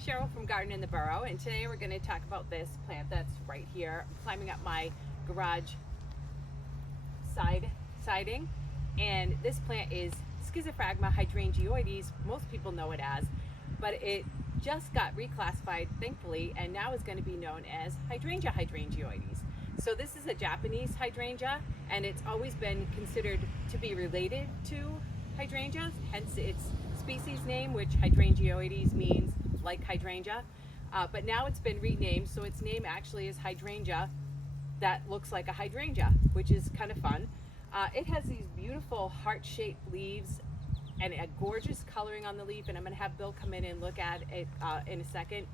Cheryl from Garden in the Burrow, and today we're going to talk about this plant that's right here. I'm climbing up my garage siding, and this plant is Schizophragma hydrangeoides. Most people know it as, but it just got reclassified, thankfully, and now is going to be known as hydrangea hydrangeoides. So this is a Japanese hydrangea, and it's always been considered to be related to hydrangeas, hence its species name, which hydrangeoides means like hydrangea. But now it's been renamed, so its name actually is hydrangea that looks like a hydrangea, which is kind of fun. It has these beautiful heart-shaped leaves and a gorgeous coloring on the leaf, and I'm going to have Bill come in and look at it in a second.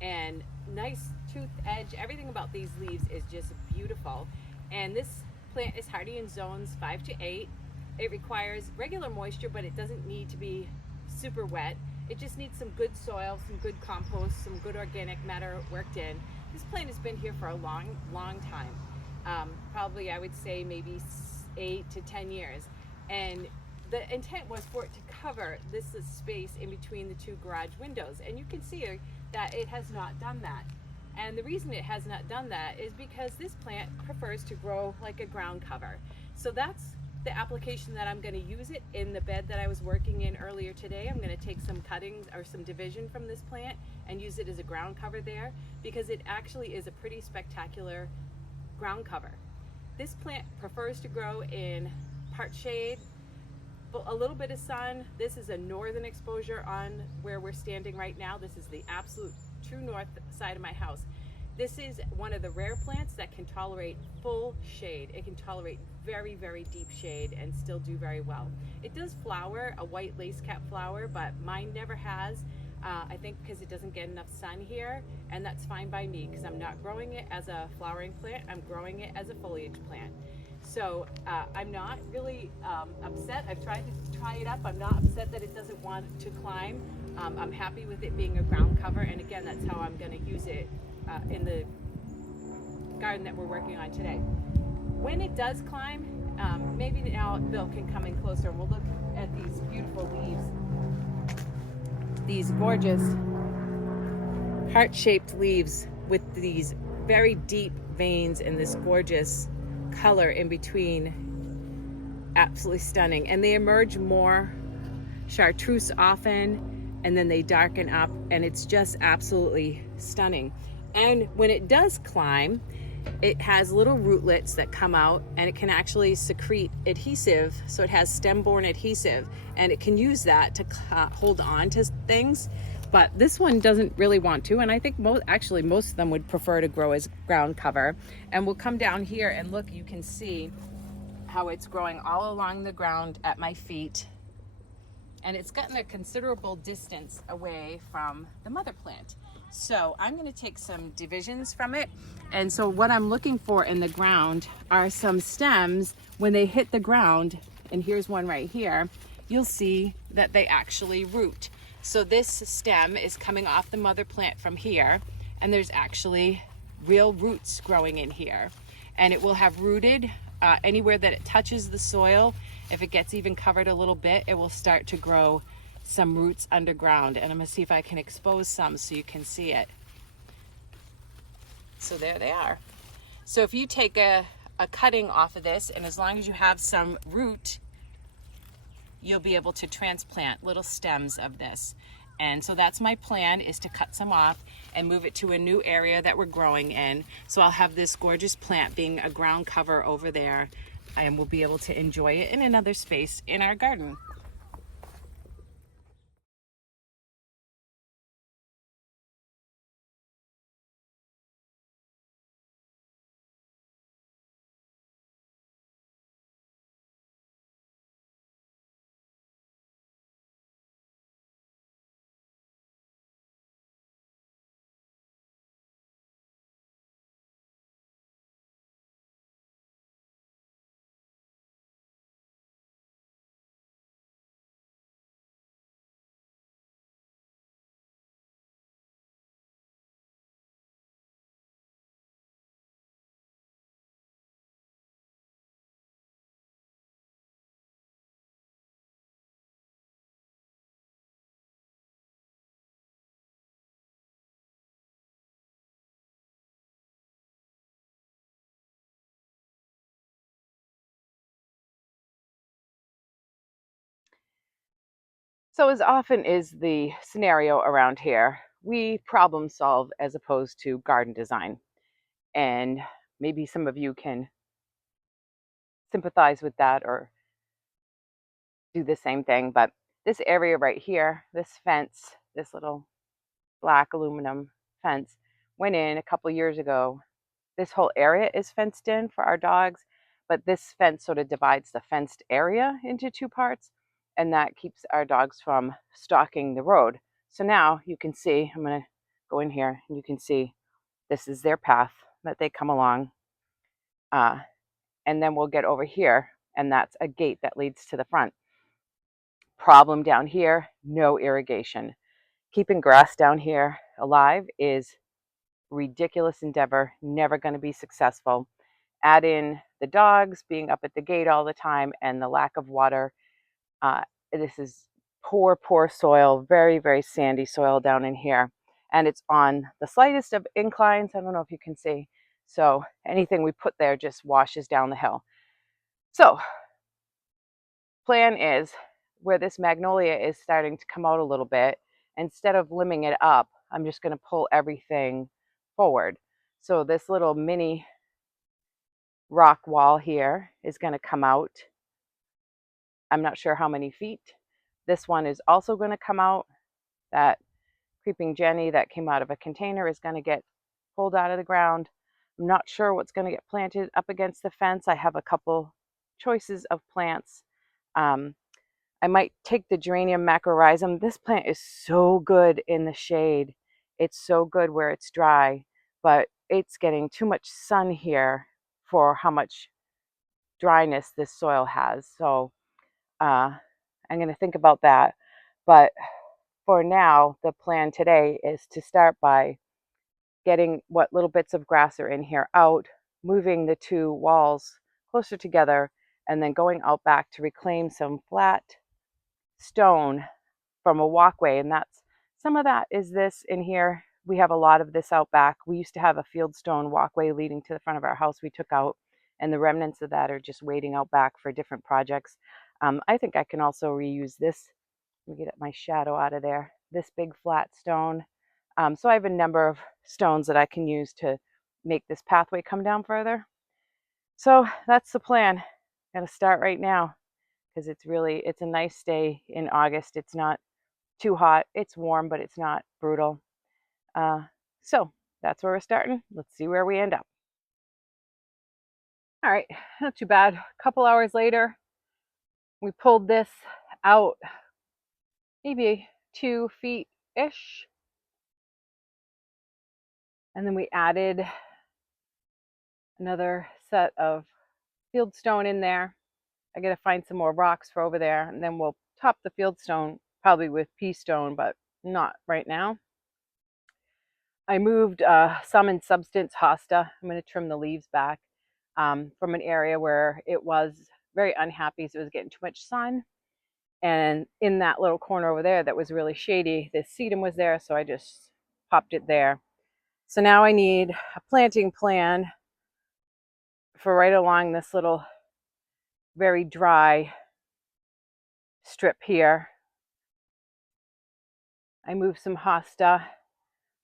And nice tooth edge, everything about these leaves is just beautiful. And this plant is hardy in zones 5 to 8. It requires regular moisture, but it doesn't need to be super wet. It just needs some good soil, some good compost, some good organic matter worked in. This plant has been here for a long time. Probably I would say maybe 8 to 10 years. And the intent was for it to cover this space in between the two garage windows. And you can see that it has not done that. And the reason it has not done that is because this plant prefers to grow like a ground cover. So that's the application that I'm going to use it in the bed that I was working in earlier today. I'm going to take some cuttings or some division from this plant and use it as a ground cover there, because it actually is a pretty spectacular ground cover. This plant prefers to grow in part shade, a little bit of sun. This is a northern exposure on where we're standing right now. This is the absolute true north side of my house. This is one of the rare plants that can tolerate full shade. It can tolerate very, very deep shade and still do very well. It does flower, a white lace cap flower, but mine never has. I think because it doesn't get enough sun here, and that's fine by me because I'm not growing it as a flowering plant. I'm growing it as a foliage plant. So I'm not really upset. I've tried to try it up. I'm not upset that it doesn't want to climb. I'm happy with it being a ground cover, and again, that's how I'm going to use it in the garden that we're working on today. When it does climb, maybe now Bill can come in closer and we'll look at these beautiful leaves. These gorgeous heart-shaped leaves with these very deep veins and this gorgeous color in between. Absolutely stunning. And they emerge more chartreuse often, and then they darken up, and it's just absolutely stunning. And when it does climb, it has little rootlets that come out, and it can actually secrete adhesive. So it has stem-borne adhesive, and it can use that to hold on to things. But this one doesn't really want to, and I think most of them would prefer to grow as ground cover. And we'll come down here and look. You can see how it's growing all along the ground at my feet, and it's gotten a considerable distance away from the mother plant. So I'm going to take some divisions from it. And so what I'm looking for in the ground are some stems. When they hit the ground, and here's one right here, you'll see that they actually root. So this stem is coming off the mother plant from here, and there's actually real roots growing in here. And it will have rooted anywhere that it touches the soil. If it gets even covered a little bit, it will start to grow some roots underground. And I'm gonna see if I can expose some so you can see it. So there they are. So if you take a cutting off of this, and as long as you have some root, you'll be able to transplant little stems of this. And so that's my plan, is to cut some off and move it to a new area that we're growing in. So I'll have this gorgeous plant being a ground cover over there, and we'll be able to enjoy it in another space in our garden. So as often is the scenario around here, we problem solve as opposed to garden design. And maybe some of you can sympathize with that or do the same thing. But this area right here, this fence, this little black aluminum fence, went in a couple years ago. This whole area is fenced in for our dogs, but this fence sort of divides the fenced area into two parts, and that keeps our dogs from stalking the road. So now you can see, I'm going to go in here and you can see this is their path that they come along. And then we'll get over here, and that's a gate that leads to the front. Problem down here, no irrigation. Keeping grass down here alive is ridiculous endeavor, never going to be successful. Add in the dogs being up at the gate all the time and the lack of water. This is poor soil, very, very sandy soil down in here. And it's on the slightest of inclines. I don't know if you can see. So anything we put there just washes down the hill. So plan is where this magnolia is starting to come out a little bit, instead of limbing it up, I'm just going to pull everything forward. So this little mini rock wall here is going to come out. I'm not sure how many feet. This one is also going to come out. That creeping Jenny that came out of a container is going to get pulled out of the ground. I'm not sure what's going to get planted up against the fence. I have a couple choices of plants. I might take the geranium macrorhizum. This plant is so good in the shade. It's so good where it's dry, but it's getting too much sun here for how much dryness this soil has. So I'm going to think about that. But for now, the plan today is to start by getting what little bits of grass are in here out, moving the two walls closer together, and then going out back to reclaim some flat stone from a walkway. And that's some of that is this in here. We have a lot of this out back. We used to have a fieldstone walkway leading to the front of our house we took out, and the remnants of that are just waiting out back for different projects. I think I can also reuse this. Let me get my shadow out of there. This big flat stone. So I have a number of stones that I can use to make this pathway come down further. So that's the plan. Got to start right now because it's a nice day in August. It's not too hot. It's warm, but it's not brutal. So that's where we're starting. Let's see where we end up. All right, not too bad. A couple hours later, we pulled this out maybe 2 feet-ish. And then we added another set of fieldstone in there. I got to find some more rocks for over there, and then we'll top the fieldstone probably with pea stone, but not right now. I moved some in substance hosta. I'm going to trim the leaves back from an area where it was very unhappy, so it was getting too much sun. And in that little corner over there that was really shady, this sedum was there, so I just popped it there. So now I need a planting plan for right along this little very dry strip here. I moved some hosta.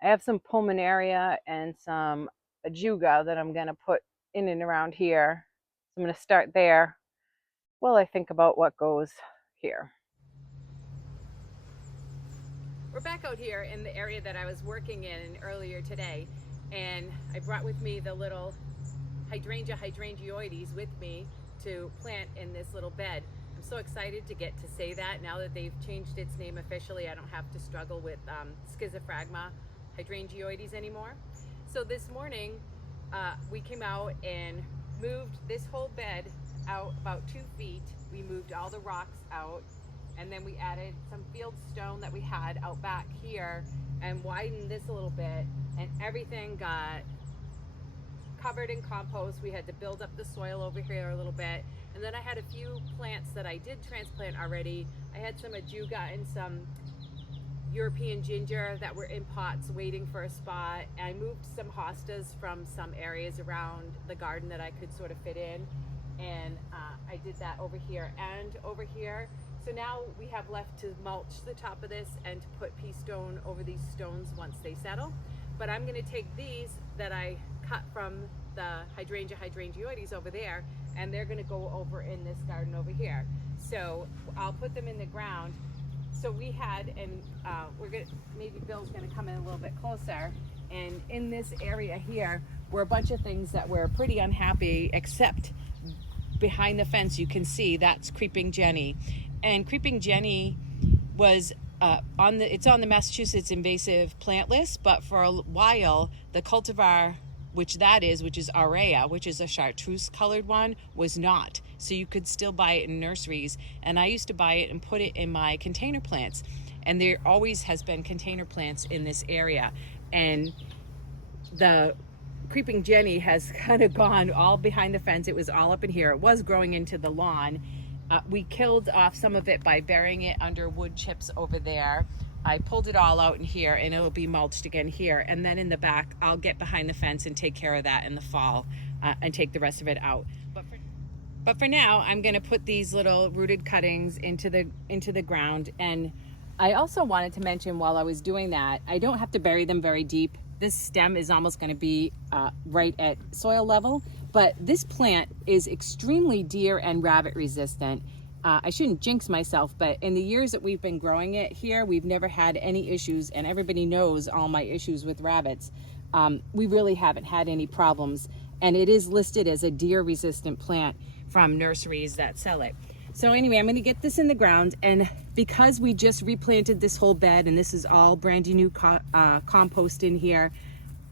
I have some pulmonaria and some ajuga that I'm going to put in and around here. So I'm going to start there while I think about what goes here. We're back out here in the area that I was working in earlier today, and I brought with me the little hydrangeoides with me to plant in this little bed. I'm so excited to get to say that now that they've changed its name officially. I don't have to struggle with Schizophragma hydrangeoides anymore. So this morning we came out and moved this whole bed out about 2 feet. We moved all the rocks out, and then we added some fieldstone that we had out back here and widened this a little bit, and everything got covered in compost. We had to build up the soil over here a little bit, and then I had a few plants that I did transplant already. I had some ajuga and some European ginger that were in pots waiting for a spot. I moved some hostas from some areas around the garden that I could sort of fit in, and I did that over here and over here. So now we have left to mulch the top of this and to put pea stone over these stones once they settle. But I'm gonna take these that I cut from the hydrangeoides over there, and they're gonna go over in this garden over here. So I'll put them in the ground. So we had, and we're gonna, maybe Bill's gonna come in a little bit closer, and in this area here were a bunch of things that were pretty unhappy, except behind the fence you can see that's Creeping Jenny. And Creeping Jenny was it's on the Massachusetts invasive plant list, but for a while the cultivar which is aurea, which is a chartreuse colored one, was not. So you could still buy it in nurseries, and I used to buy it and put it in my container plants, and there always has been container plants in this area. And the Creeping Jenny has kind of gone all behind the fence. It was all up in here. It was growing into the lawn. We killed off some of it by burying it under wood chips over there. I pulled it all out in here, and it'll be mulched again here. And then in the back, I'll get behind the fence and take care of that in the fall and take the rest of it out. But for now, I'm gonna put these little rooted cuttings into the ground. And I also wanted to mention, while I was doing that, I don't have to bury them very deep. This stem is almost going to be right at soil level, but this plant is extremely deer and rabbit resistant. I shouldn't jinx myself, but in the years that we've been growing it here, we've never had any issues, and everybody knows all my issues with rabbits. We really haven't had any problems, and it is listed as a deer resistant plant from nurseries that sell it. So anyway, I'm going to get this in the ground, and because we just replanted this whole bed, and this is all brand new compost in here,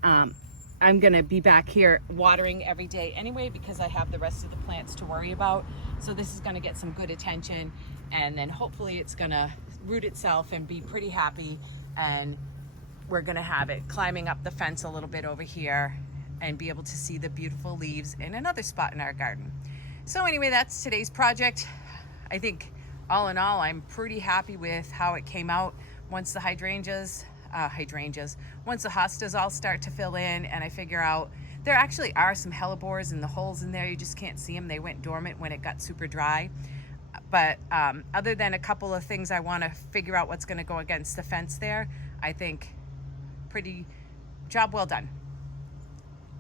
I'm going to be back here watering every day anyway, because I have the rest of the plants to worry about. So this is going to get some good attention, and then hopefully it's going to root itself and be pretty happy, and we're going to have it climbing up the fence a little bit over here and be able to see the beautiful leaves in another spot in our garden. So anyway, that's today's project. I think all in all, I'm pretty happy with how it came out. Once the hydrangeas, once the hostas all start to fill in, and I figure out there actually are some hellebores in the holes in there. You just can't see them. They went dormant when it got super dry. But other than a couple of things I want to figure out what's going to go against the fence there, I think pretty job well done.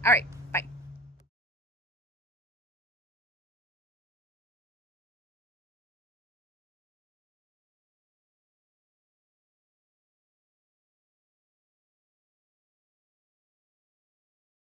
All right.